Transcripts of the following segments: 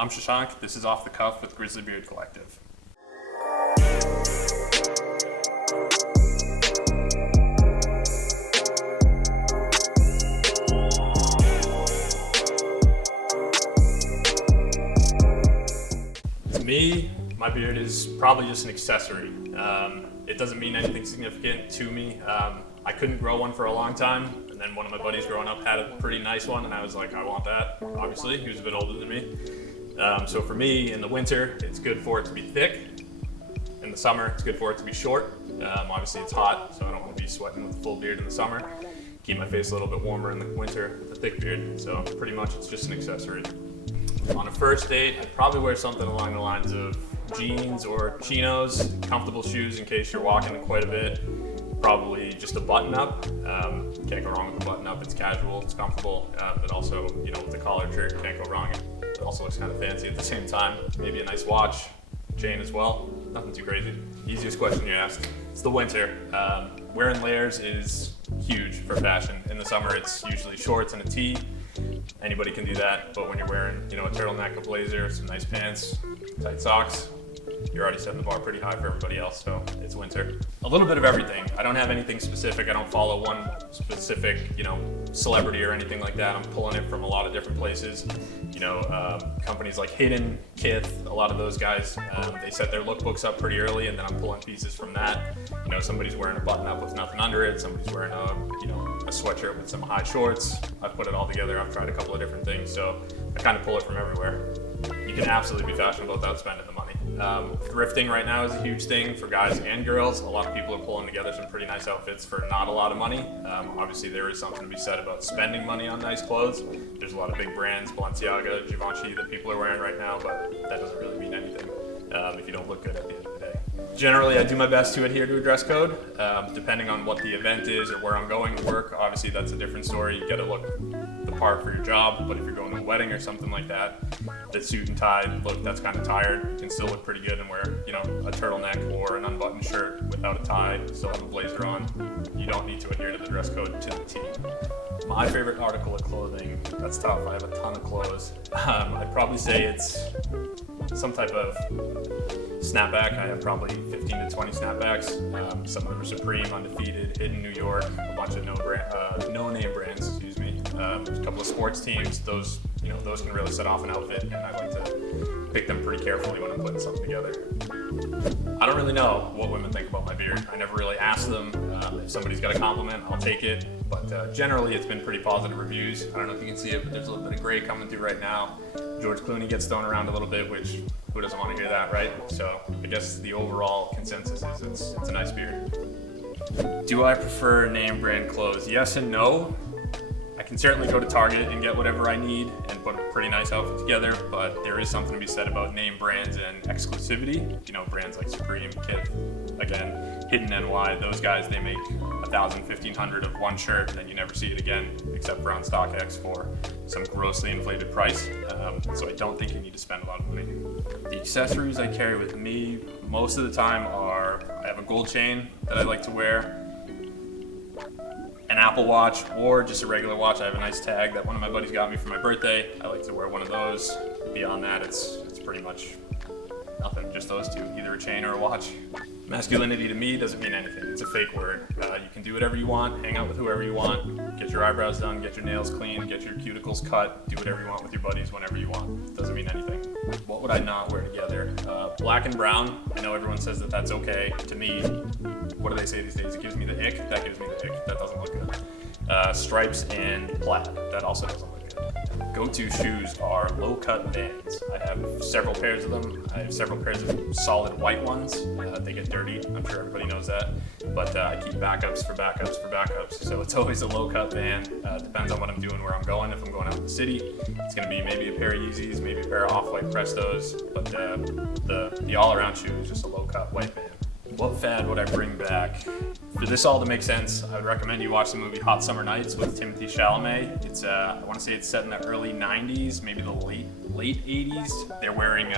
I'm Shshank. This is Off the Cuff with Grizzly Beard Collective. To me, my beard is probably just an accessory. It doesn't mean anything significant to me. I couldn't grow one for a long time, and then one of my buddies growing up had a pretty nice one, and I was like, I want that. Obviously, he was a bit older than me. So for me, in the winter, it's good for it to be thick. In the summer, it's good for it to be short. Obviously, it's hot, so I don't want to be sweating with a full beard in the summer. Keep my face a little bit warmer in the winter with a thick beard. So pretty much, it's just an accessory. On a first date, I'd probably wear something along the lines of jeans or chinos, comfortable shoes in case you're walking quite a bit. Probably just a button-up. Can't go wrong with a button-up. It's casual, it's comfortable, but also, with the collared shirt, can't go wrong. It also looks kind of fancy at the same time. Maybe a nice watch, chain as well. Nothing too crazy. Easiest question you asked. It's the winter. Wearing layers is huge for fashion. In the summer, it's usually shorts and a tee. Anybody can do that, but when you're wearing, a turtleneck, a blazer, some nice pants, tight socks, you're already setting the bar pretty high for everybody else, so it's winter. A little bit of everything. I don't have anything specific. I don't follow one specific, celebrity or anything like that. I'm pulling it from a lot of different places. Companies like Hidden, Kith, a lot of those guys, they set their lookbooks up pretty early, and then I'm pulling pieces from that. Somebody's wearing a button-up with nothing under it. Somebody's wearing a sweatshirt with some high shorts. I've put it all together. I've tried a couple of different things, so I kind of pull it from everywhere. You can absolutely be fashionable without spending the money. Thrifting right now is a huge thing for guys and girls. A lot of people are pulling together some pretty nice outfits for not a lot of money. Obviously, there is something to be said about spending money on nice clothes. There's a lot of big brands, Balenciaga, Givenchy, that people are wearing right now, but that doesn't really mean anything if you don't look good at the end of the day. Generally, I do my best to adhere to a dress code, depending on what the event is or where I'm going to work. Obviously, that's a different story. You gotta look the part for your job, but if you're going to a wedding or something like that, the suit and tie look that's kind of tired can still look pretty good and wear, a turtleneck or an unbuttoned shirt without a tie, still have a blazer on. You don't need to adhere to the dress code to the T. My favorite article of clothing, that's tough. I have a ton of clothes. I'd probably say it's some type of snapback. I have probably 15 to 20 snapbacks. Some of them are Supreme, Undefeated, Hidden New York, a bunch of no-name brands, a couple of sports teams. Those can really set off an outfit, and I like to pick them pretty carefully when I'm putting something together. I don't really know what women think about my beard. I never really ask them. If somebody's got a compliment, I'll take it. But generally, it's been pretty positive reviews. I don't know if you can see it, but there's a little bit of gray coming through right now. George Clooney gets thrown around a little bit, which who doesn't want to hear that, right? So I guess the overall consensus is it's a nice beard. Do I prefer name brand clothes? Yes and no. I can certainly go to Target and get whatever I need and put a pretty nice outfit together, but there is something to be said about name brands and exclusivity. Brands like Supreme, Kith, again, Hidden NY, those guys, they make 1,000, 1,500 of one shirt, and then you never see it again, except for on StockX for some grossly inflated price. So I don't think you need to spend a lot of money. The accessories I carry with me most of the time are, I have a gold chain that I like to wear, an Apple Watch, or just a regular watch. I have a nice tag that one of my buddies got me for my birthday. I like to wear one of those. Beyond that, it's pretty much nothing, just those two, either a chain or a watch. Masculinity to me doesn't mean anything. It's a fake word. You can do whatever you want, hang out with whoever you want, get your eyebrows done, get your nails clean, get your cuticles cut, do whatever you want with your buddies whenever you want. It doesn't mean anything. What would I not wear together? Black and brown. I know everyone says that that's okay. To me, what do they say these days? It gives me the ick. That gives me the ick. That doesn't look good. Stripes and plaid. That also doesn't look good. Go-to shoes are low-cut Vans. I have several pairs of them. I have several pairs of solid white ones. They get dirty. I'm sure everybody knows that. But I keep backups for backups for backups. So it's always a low-cut Van. Depends on what I'm doing, where I'm going. If I'm going out in the city, it's going to be maybe a pair of Yeezys, maybe a pair of Off-White Prestos. But the all-around shoe is just a low-cut white Van. What fad would I bring back? For this all to make sense, I would recommend you watch the movie Hot Summer Nights with Timothy Chalamet. It's I want to say it's set in the early 90s, maybe the late 80s. They're wearing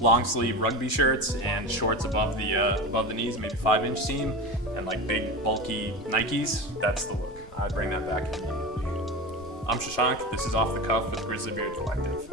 long sleeve rugby shirts and shorts above the knees, maybe 5-inch seam, and like big bulky Nikes. That's the look. I'd bring that back immediately. I'm Shshank. This is Off the Cuff with Grizzly Beard Collective.